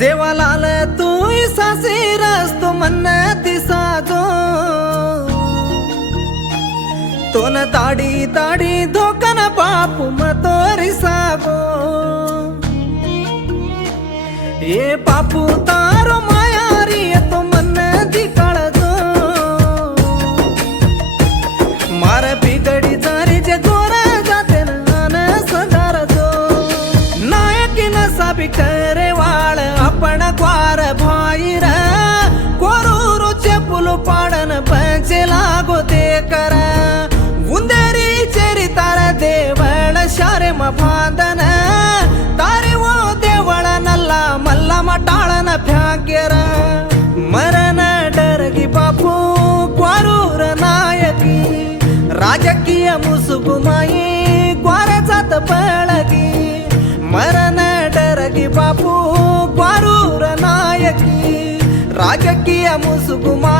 सेवालाल तू सासेरस मन दिसाजो तोन ताडी ताडी धोकन बापू मतोरी सागो ये बापू तारो मायारी तो मन दी काळजो मार बिगडी जारी जे गोरा जाते न सदारजो नायकी न साबी करे वाळ आपण क्वार भाईर कोरूरो चेपुलु पाडन पंचे लागो ते कर उंदेरी चेरी तार देवळ शारे म फांदन तारे वो देवळ नल्ला मल्ला मटाळन फ्याकेर मरण डरगी बापू क्वारूर नायकी राजकीय मुसुगुमाई क्वारचात पळगी मरण डरगी बापू क्वारूर नायकी राजकीय मुसुगुमाई